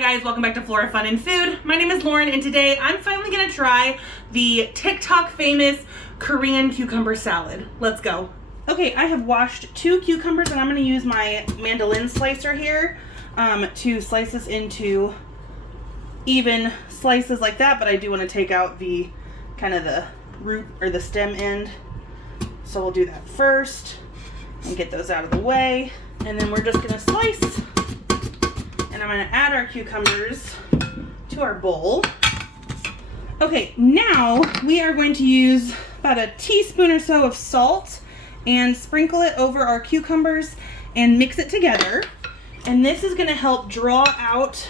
guys, welcome back to Flora Fun and Food. My name is Lauren and today I'm finally gonna try the TikTok famous Korean cucumber salad. Let's go. Okay, I have washed 2 cucumbers and I'm gonna use my mandolin slicer here to slice this into even slices like that, but I do want to take out the kind of the root or the stem end. So we'll do that first and get those out of the way. And then we're just gonna slice. And I'm gonna add our cucumbers to our bowl. Okay, now we are going to use about a teaspoon or so of salt and sprinkle it over our cucumbers and mix it together. And this is gonna help draw out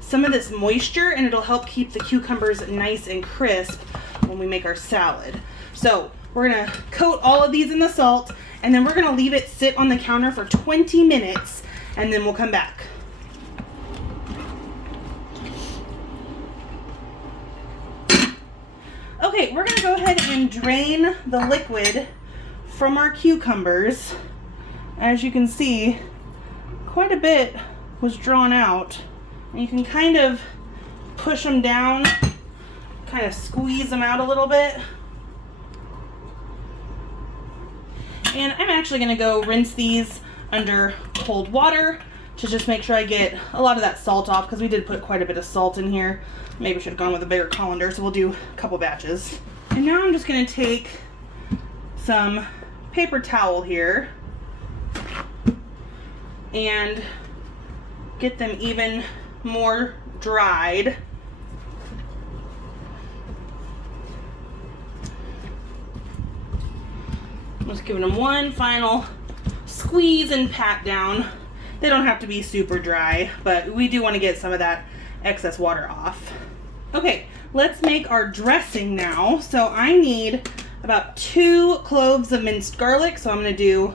some of this moisture and it'll help keep the cucumbers nice and crisp when we make our salad. So we're gonna coat all of these in the salt and then we're gonna leave it sit on the counter for 20 minutes and then we'll come back. Okay, we're gonna go ahead and drain the liquid from our cucumbers. As you can see, quite a bit was drawn out. And you can kind of push them down, kind of squeeze them out a little bit. And I'm actually gonna go rinse these under cold water to just make sure I get a lot of that salt off, because we did put quite a bit of salt in here. Maybe we should have gone with a bigger colander, so we'll do a couple batches. And now I'm just gonna take some paper towel here and get them even more dried. I'm just giving them one final squeeze and pat down. They don't have to be super dry, but we do want to get some of that excess water off. Okay, let's make our dressing now. So I need about 2 cloves of minced garlic. So I'm going to do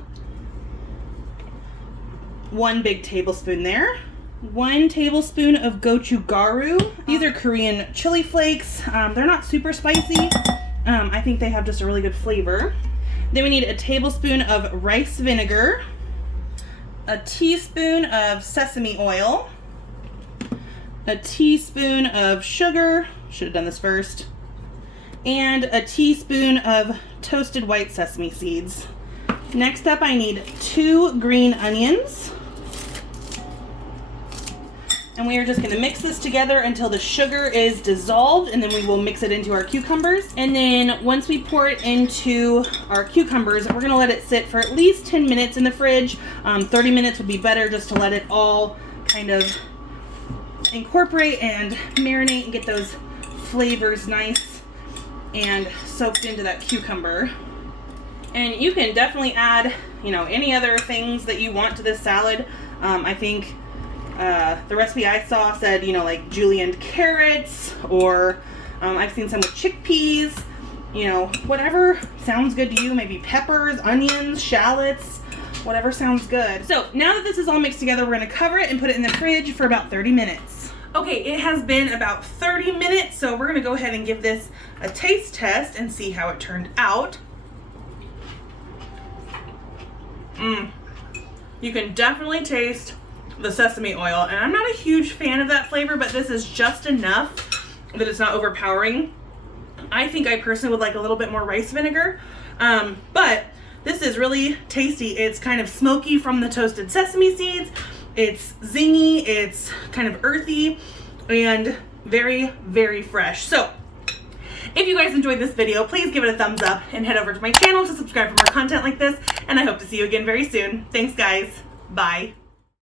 1 big tablespoon there. 1 tablespoon of gochugaru. These are Korean chili flakes. They're not super spicy. I think they have just a really good flavor. Then we need a tablespoon of rice vinegar, a teaspoon of sesame oil, a teaspoon of sugar, should have done this first, and a teaspoon of toasted white sesame seeds. Next up, I need 2 green onions. And we are just gonna mix this together until the sugar is dissolved, and then we will mix it into our cucumbers. And then once we pour it into our cucumbers, we're gonna let it sit for at least 10 minutes in the fridge. 30 minutes would be better, just to let it all kind of incorporate and marinate and get those flavors nice and soaked into that cucumber. And you can definitely add, any other things that you want to this salad. I think the recipe I saw said, like julienned carrots, or I've seen some with chickpeas, whatever sounds good to you. Maybe peppers, onions, shallots, whatever sounds good. So now that this is all mixed together, we're gonna cover it and put it in the fridge for about 30 minutes. Okay, it has been about 30 minutes, so we're gonna go ahead and give this a taste test and see how it turned out. You can definitely taste the sesame oil, and I'm not a huge fan of that flavor, but this is just enough that it's not overpowering. I think I personally would like a little bit more rice vinegar, but this is really tasty. It's kind of smoky from the toasted sesame seeds. It's zingy, it's kind of earthy, and very, very fresh. So if you guys enjoyed this video, please give it a thumbs up and head over to my channel to subscribe for more content like this, and I hope to see you again very soon. Thanks guys, bye.